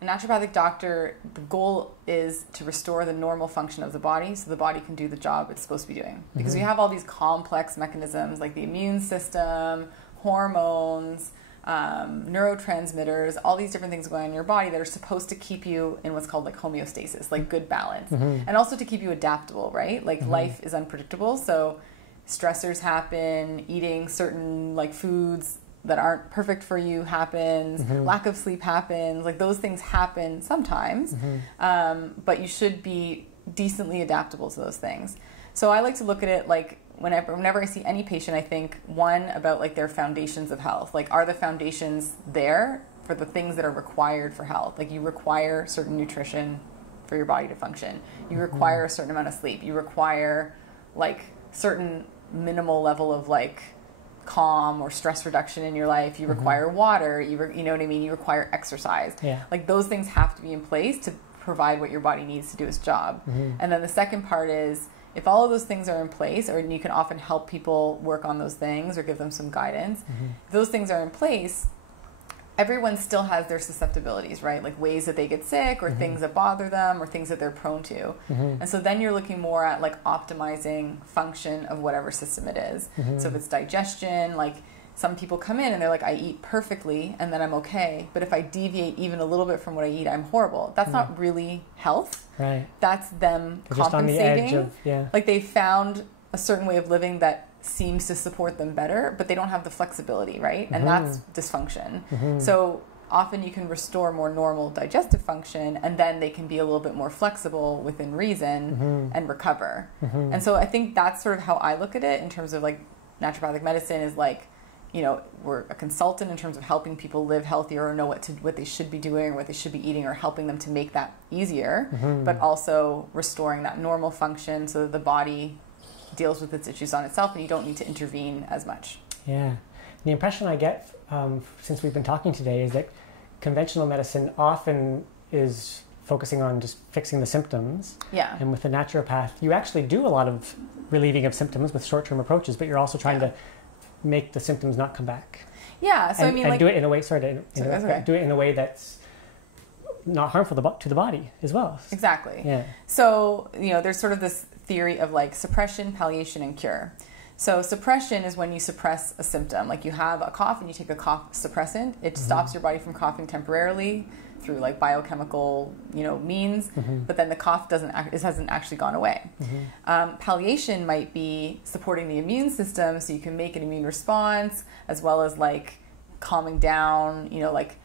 a naturopathic doctor, the goal is to restore the normal function of the body so the body can do the job it's supposed to be doing. Because we have all these complex mechanisms like the immune system, hormones, neurotransmitters, all these different things going on in your body that are supposed to keep you in what's called like homeostasis, like good balance. And also to keep you adaptable, right? Like life is unpredictable, so stressors happen, eating certain like foods that aren't perfect for you happens, lack of sleep happens, like those things happen sometimes, but you should be decently adaptable to those things. So I like to look at it like whenever I see any patient, I think one about like their foundations of health. Like, are the foundations there for the things that are required for health? Like, you require certain nutrition for your body to function. You require a certain amount of sleep. You require like certain minimal level of like calm or stress reduction in your life. You require water. You know what I mean? You require exercise. Like, those things have to be in place to provide what your body needs to do its job. And then the second part is, if all of those things are in place, or you can often help people work on those things or give them some guidance, if those things are in place, everyone still has their susceptibilities, right? Like ways that they get sick or things that bother them or things that they're prone to. And so then you're looking more at like optimizing function of whatever system it is. So if it's digestion, like some people come in and they're like, I eat perfectly and then I'm okay. But if I deviate even a little bit from what I eat, I'm horrible. That's not really health. Right. That's them They're compensating. just on the edge of, Like they found a certain way of living that seems to support them better, but they don't have the flexibility, right? And that's dysfunction. So often you can restore more normal digestive function and then they can be a little bit more flexible within reason and recover. And so I think that's sort of how I look at it in terms of like naturopathic medicine is like, you know, we're a consultant in terms of helping people live healthier or know what they should be doing or what they should be eating or helping them to make that easier, but also restoring that normal function so that the body deals with its issues on itself and you don't need to intervene as much. Yeah. The impression I get since we've been talking today is that conventional medicine often is focusing on just fixing the symptoms. And with the naturopath, you actually do a lot of relieving of symptoms with short-term approaches, but you're also trying to make the symptoms not come back. So and, I mean, and like, do it in a way. Do it in a way that's not harmful to the body as well. Exactly. So you know, there's sort of this theory of like suppression, palliation, and cure. So suppression is when you suppress a symptom. Like you have a cough and you take a cough suppressant. It stops your body from coughing temporarily through like biochemical, you know, means, but then the cough hasn't actually gone away. Palliation might be supporting the immune system so you can make an immune response, as well as like calming down, you know, like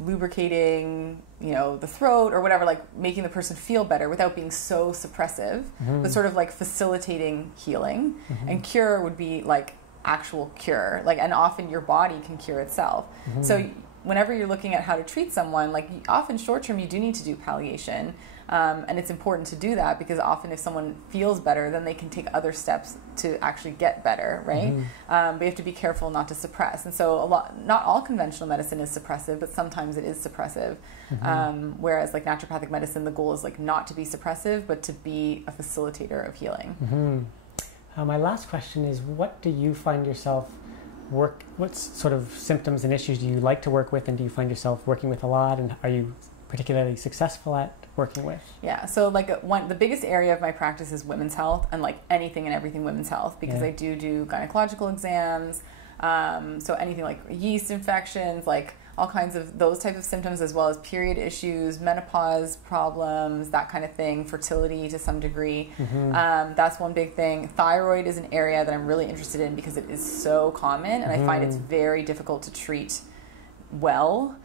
lubricating, you know, the throat or whatever, like making the person feel better without being so suppressive, but sort of like facilitating healing. And cure would be like actual cure, like, and often your body can cure itself. So whenever you're looking at how to treat someone, like often short term you do need to do palliation, and it's important to do that because often if someone feels better, then they can take other steps to actually get better, right? But you have to be careful not to suppress. And so not all conventional medicine is suppressive, but sometimes it is suppressive. Whereas like naturopathic medicine, the goal is like not to be suppressive, but to be a facilitator of healing. My last question is, what do you find yourself what sort of symptoms and issues do you like to work with, and do you find yourself working with a lot, and are you particularly successful at working with? So like the biggest area of my practice is women's health, and like anything and everything women's health, because I do gynecological exams, so anything like yeast infections, like all kinds of those types of symptoms, as well as period issues, menopause problems, that kind of thing, fertility to some degree. That's one big thing. Thyroid is an area that I'm really interested in because it is so common, and I find it's very difficult to treat well.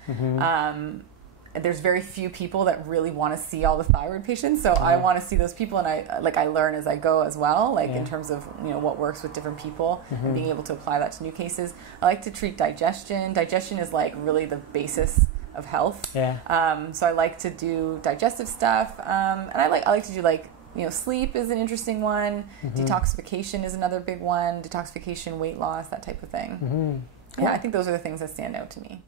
There's very few people that really want to see all the thyroid patients, so I want to see those people, and I learn as I go as well, like in terms of, you know, what works with different people and being able to apply that to new cases. I like to treat digestion. Digestion is like really the basis of health. So I like to do digestive stuff, and I like to do like, you know, sleep is an interesting one. Detoxification is another big one. Detoxification, weight loss, that type of thing. I think those are the things that stand out to me.